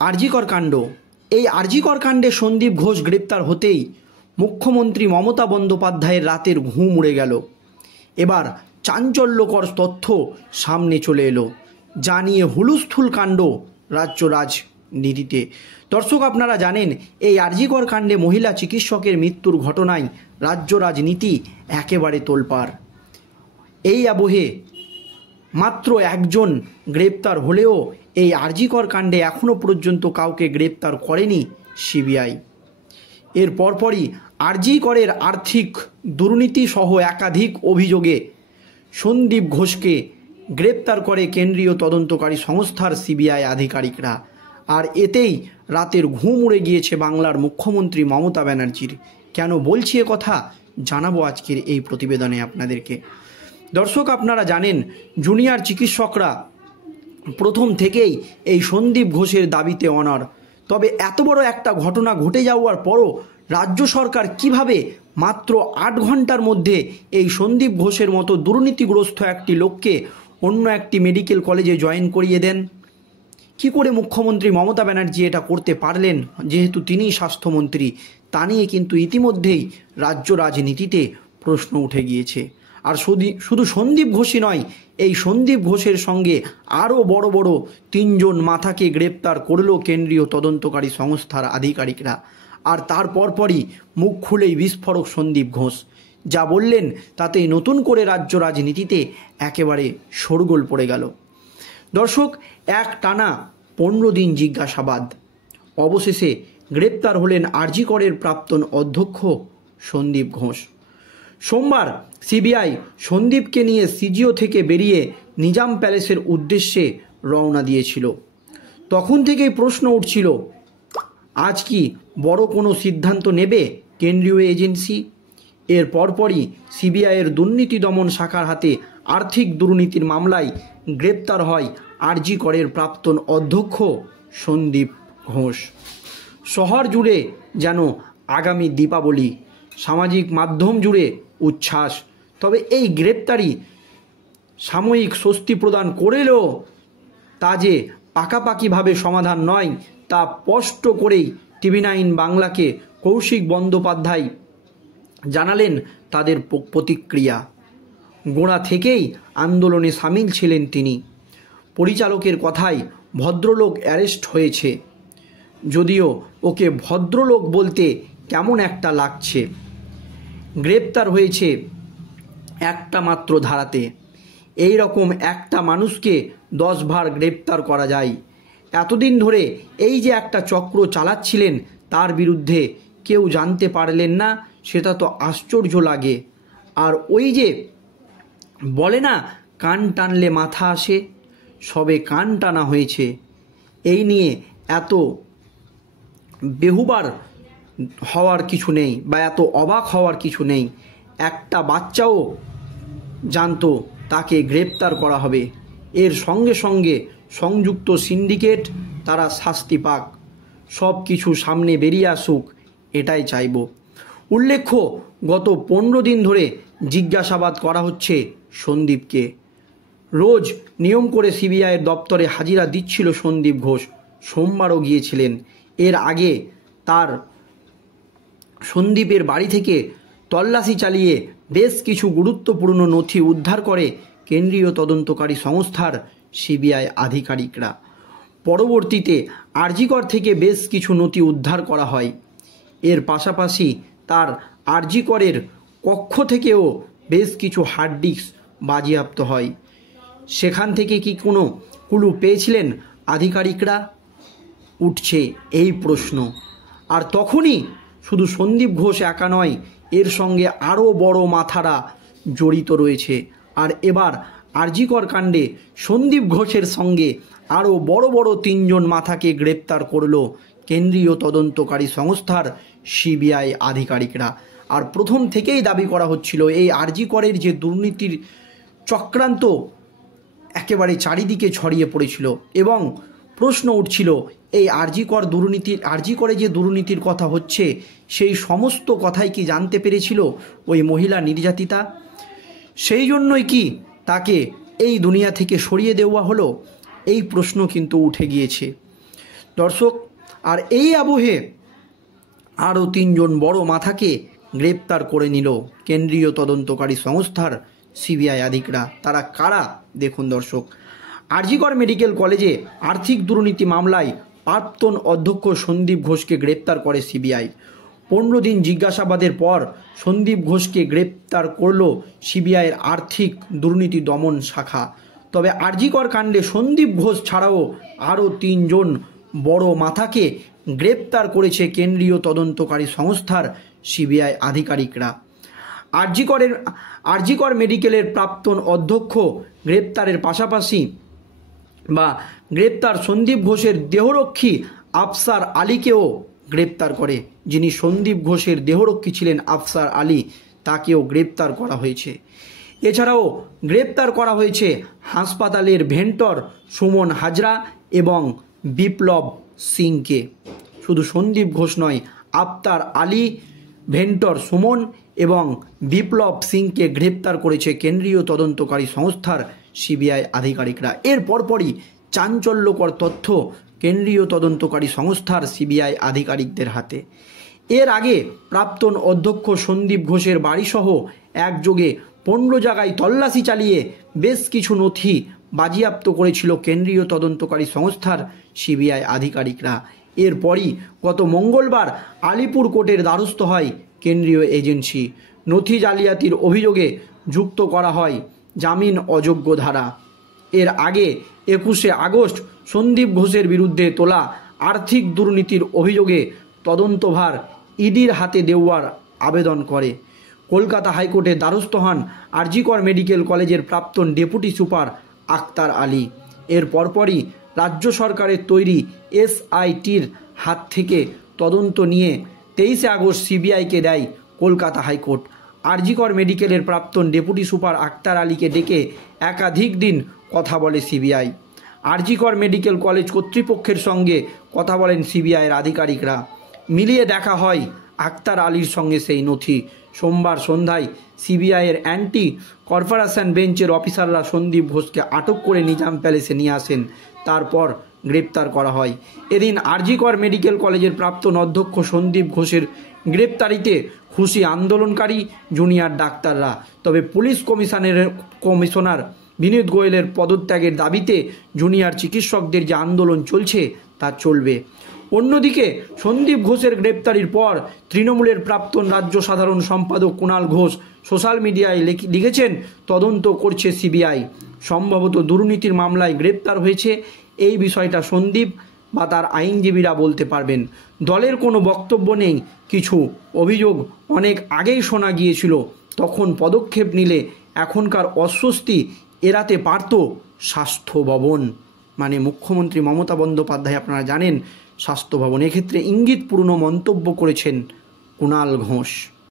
আরজিকর কাণ্ড। এই আরজিকর কাণ্ডে সন্দীপ ঘোষ গ্রেপ্তার হতেই মুখ্যমন্ত্রী মমতা বন্দ্যোপাধ্যায়ের রাতের ঘুম উড়ে গেল। এবার চাঞ্চল্যকর তথ্য সামনে চলে এলো, যা নিয়ে হুলস্থুল কাণ্ড রাজ্য রাজনীতিতে। দর্শক, আপনারা জানেন এই আরজিকর কাণ্ডে মহিলা চিকিৎসকের মৃত্যুর ঘটনায় রাজ্য রাজনীতি একেবারে তোলপাড়। এই আবহে মাত্র একজন গ্রেপ্তার হলেও এই আরজিকর কাণ্ডে এখনও পর্যন্ত কাউকে গ্রেপ্তার করেনি সিবিআই। এর পরপরই আরজিকরের আর্থিক দুর্নীতি সহ একাধিক অভিযোগে সন্দীপ ঘোষকে গ্রেপ্তার করে কেন্দ্রীয় তদন্তকারী সংস্থার সিবিআই আধিকারিকরা। আর এতেই রাতের ঘুম উড়ে গিয়েছে বাংলার মুখ্যমন্ত্রী মমতা ব্যানার্জির। কেন বলছি এ কথা জানাবো আজকের এই প্রতিবেদনে আপনাদেরকে। দর্শক, আপনারা জানেন জুনিয়র চিকিৎসকরা প্রথম থেকেই এই সন্দীপ ঘোষের দাবিতে অনড়। তবে এত বড় একটা ঘটনা ঘটে যাওয়ার পরও রাজ্য সরকার কিভাবে মাত্র 8 ঘন্টার মধ্যে এই সন্দীপ ঘোষের মতো দুর্নীতিগ্রস্ত একটি লোককে অন্য একটি মেডিকেল কলেজে জয়েন করিয়ে দেন? কি করে মুখ্যমন্ত্রী মমতা ব্যানার্জি এটা করতে পারলেন, যেহেতু তিনিই স্বাস্থ্যমন্ত্রী? তা নিয়ে কিন্তু ইতিমধ্যেই রাজ্য রাজনীতিতে প্রশ্ন উঠে গিয়েছে। আর শুধু সন্দীপ ঘোষই নয়, এই সন্দীপ ঘোষের সঙ্গে আরও বড় বড় 3 জন মাথাকে গ্রেপ্তার করল কেন্দ্রীয় তদন্তকারী সংস্থার আধিকারিকরা। আর তার পরপরই মুখ খুলেই বিস্ফোরক সন্দীপ ঘোষ। যা বললেন তাতেই নতুন করে রাজ্য রাজনীতিতে একেবারে শোরগোল পড়ে গেল। দর্শক, এক টানা 15 দিন জিজ্ঞাসাবাদ, অবশেষে গ্রেপ্তার হলেন আরজিকরের প্রাক্তন অধ্যক্ষ সন্দীপ ঘোষ। সোমবার সিবিআই সন্দীপকে নিয়ে সিজিও থেকে বেরিয়ে নিজাম প্যালেসের উদ্দেশ্যে রওনা দিয়েছিল। তখন থেকেই প্রশ্ন উঠছিল, আজ কি বড় কোনো সিদ্ধান্ত নেবে কেন্দ্রীয় এজেন্সি? এর পরপরই সিবিআইয়ের দুর্নীতি দমন শাখার হাতে আর্থিক দুর্নীতির মামলায় গ্রেপ্তার হয় আরজিকরের প্রাক্তন অধ্যক্ষ সন্দীপ ঘোষ। শহর জুড়ে যেন আগামী দীপাবলি, সামাজিক মাধ্যম জুড়ে উচ্ছ্বাস। তবে এই গ্রেপ্তারি সাময়িক স্বস্তি প্রদান করলেও তা যে পাকাপাকিভাবে সমাধান নয়, তা স্পষ্ট করেই TV9 বাংলাকে কৌশিক বন্দ্যোপাধ্যায় জানালেন তাদের প্রতিক্রিয়া। গোড়া থেকেই আন্দোলনে সামিল ছিলেন তিনি। পরিচালকের কথায় ভদ্রলোক অ্যারেস্ট হয়েছে, যদিও ওকে ভদ্রলোক বলতে কেমন একটা লাগছে। গ্রেপ্তার হয়েছে একটা মাত্র ধারাতে। এই রকম একটা মানুষকে 10 বার গ্রেপ্তার করা যায়? এতদিন ধরে এই যে একটা চক্র চালাচ্ছিলেন, তার বিরুদ্ধে কেউ জানতে পারলেন না, সেটা তো আশ্চর্য লাগে। আর ওই যে বলে না, কান টানলে মাথা আসে, সবে কান টানা হয়েছে। এই নিয়ে এত বেহুবার হওয়ার কিছু নেই বা এত অবাক হওয়ার কিছু নেই। একটা বাচ্চাও জানতো তাকে গ্রেপ্তার করা হবে। এর সঙ্গে সঙ্গে সংযুক্ত সিন্ডিকেট তারা শাস্তি পাক, সব কিছু সামনে বেরিয়ে আসুক, এটাই চাইব। উল্লেখ্য, গত 15 দিন ধরে জিজ্ঞাসাবাদ করা হচ্ছে সন্দীপকে। রোজ নিয়ম করে সিবিআইয়ের দপ্তরে হাজিরা দিচ্ছিল সন্দীপ ঘোষ। সোমবারও গিয়েছিলেন। এর আগে তার সন্দীপের বাড়ি থেকে তল্লাশি চালিয়ে বেশ কিছু গুরুত্বপূর্ণ নথি উদ্ধার করে কেন্দ্রীয় তদন্তকারী সংস্থার সিবিআই আধিকারিকরা। পরবর্তীতে আরজিকর থেকে বেশ কিছু নথি উদ্ধার করা হয়। এর পাশাপাশি তার আরজিকরের কক্ষ থেকেও বেশ কিছু হার্ড ডিস্ক বাজেয়াপ্ত হয়। সেখান থেকে কি কোনো ক্লু পেয়েছিলেন আধিকারিকরা? উঠছে এই প্রশ্ন। আর তখনই শুধু সন্দীপ ঘোষ একা নয়, এর সঙ্গে আরও বড় মাথারা জড়িত রয়েছে। আর এবার আরজিকর কাণ্ডে সন্দীপ ঘোষের সঙ্গে আরও বড় বড় 3 জন মাথাকে গ্রেপ্তার করল কেন্দ্রীয় তদন্তকারী সংস্থার সিবিআই আধিকারিকরা। আর প্রথম থেকেই দাবি করা হচ্ছিল, এই আরজিকরের যে দুর্নীতির চক্রান্ত একেবারে চারিদিকে ছড়িয়ে পড়েছিল এবং প্রশ্ন উঠছিল, এই আরজিকরে যে দুর্নীতির কথা হচ্ছে, সেই সমস্ত কথাই কি জানতে পেরেছিল ওই মহিলা নির্যাতিতা? সেই জন্যই কি তাকে এই দুনিয়া থেকে সরিয়ে দেওয়া হলো? এই প্রশ্ন কিন্তু উঠে গিয়েছে। দর্শক, আর এই আবহে আরও 3 জন বড় মাথাকে গ্রেপ্তার করে নিল কেন্দ্রীয় তদন্তকারী সংস্থার সিবিআই আধিকারিকরা। তারা কারা দেখুন দর্শক। আর.জি. কর মেডিকেল কলেজে আর্থিক দুর্নীতি মামলায় প্রাক্তন অধ্যক্ষ সন্দীপ ঘোষকে গ্রেপ্তার করে সিবিআই। 15 দিন জিজ্ঞাসাবাদের পর সন্দীপ ঘোষকে গ্রেপ্তার করল সিবিআইয়ের আর্থিক দুর্নীতি দমন শাখা। তবে আর.জি. কর কাণ্ডে সন্দীপ ঘোষ ছাড়াও আরও 3 জন বড় মাথাকে গ্রেপ্তার করেছে কেন্দ্রীয় তদন্তকারী সংস্থার সিবিআই আধিকারিকরা। আর.জি. কর মেডিকেলের প্রাক্তন অধ্যক্ষ গ্রেপ্তারের পাশাপাশি গ্রেপ্তার সন্দীপ ঘোষের দেহরক্ষী আফসার আলীকেও গ্রেপ্তার করে। যিনি সন্দীপ ঘোষের দেহরক্ষী ছিলেন আফসার আলী, তাকেও গ্রেপ্তার করা হয়েছে। এছাড়াও গ্রেপ্তার করা হয়েছে হাসপাতালের ভেন্টর সুমন হাজরা এবং বিপ্লব সিংকে। শুধু সন্দীপ ঘোষ নয়, আফসার আলী, ভেন্টর সুমন এবং বিপ্লব সিংকে গ্রেপ্তার করেছে কেন্দ্রীয় তদন্তকারী সংস্থার সিবিআই আধিকারিকরা। এর পরপরই চাঞ্চল্যকর তথ্য কেন্দ্রীয় তদন্তকারী সংস্থার সিবিআই আধিকারিকদের হাতে। এর আগে প্রাক্তন অধ্যক্ষ সন্দীপ ঘোষের বাড়িসহ একযোগে 15 জায়গায় তল্লাশি চালিয়ে বেশ কিছু নথি বাজেয়াপ্ত করেছিল কেন্দ্রীয় তদন্তকারী সংস্থার সিবিআই আধিকারিকরা। এরপরই গত মঙ্গলবার আলিপুর কোর্টের দ্বারস্থ হয় কেন্দ্রীয় এজেন্সি। নথি জালিয়াতির অভিযোগে যুক্ত করা হয় জামিন অযোগ্য ধারা। এর আগে 21শে আগস্ট সন্দীপ ঘোষের বিরুদ্ধে তোলা আর্থিক দুর্নীতির অভিযোগে তদন্তভার ইডির হাতে দেওয়ার আবেদন করে। কলকাতা হাইকোর্টের দ্বারস্থ হন আর.জি. কর মেডিকেল কলেজের প্রাক্তন ডেপুটি সুপার আক্তার আলী। এর পরপরই রাজ্য সরকারের তৈরি এসআইটির হাত থেকে তদন্ত নিয়ে 23শে আগস্ট সিবিআইকে দেয় কলকাতা হাইকোর্ট। আর.জি. কর মেডিকেলের প্রাক্তন ডেপুটি সুপার আক্তার আলীকে ডেকে একাধিক দিন কথা বলে সিবিআই। আর.জি. কর মেডিকেল কলেজ কর্তৃপক্ষের সঙ্গে কথা বলেন সিবিআইয়ের আধিকারিকরা। মিলিয়ে দেখা হয় আক্তার আলীর সঙ্গে সেই নথি। সোমবার সন্ধ্যায় সিবিআইয়ের অ্যান্টি কর্পোরেশন বেঞ্চের অফিসাররা সন্দীপ ঘোষকে আটক করে নিজাম প্যালেসে নিয়ে আসেন। তারপর গ্রেপ্তার করা হয়। এদিন আর.জি. কর মেডিকেল কলেজের প্রাক্তন অধ্যক্ষ সন্দীপ ঘোষের গ্রেপ্তারিতে খুশি আন্দোলনকারী জুনিয়র ডাক্তাররা। তবে পুলিশ কমিশনার বিনীত গোয়েলের পদত্যাগের দাবিতে জুনিয়র চিকিৎসকদের যে আন্দোলন চলছে তা চলবে। অন্যদিকে সন্দীপ ঘোষের গ্রেপ্তারির পর তৃণমূলের প্রাক্তন রাজ্য সাধারণ সম্পাদক কুণাল ঘোষ সোশ্যাল মিডিয়ায় লিখেছেন, তদন্ত করছে সিবিআই, সম্ভবত দুর্নীতির মামলায় গ্রেপ্তার হয়েছে। এই বিষয়টা সন্দীপ বা তার আইনজীবীরা বলতে পারবেন। দলের কোনো বক্তব্য নেই। কিছু অভিযোগ অনেক আগেই শোনা গিয়েছিল, তখন পদক্ষেপ নিলে এখনকার অস্বস্তি এড়াতে পারত স্বাস্থ্য ভবন। মানে মুখ্যমন্ত্রী মমতা বন্দ্যোপাধ্যায়, আপনারা জানেন, স্বাস্থ্য ভবন। এক্ষেত্রে ইঙ্গিতপূর্ণ মন্তব্য করেছেন কুণাল ঘোষ।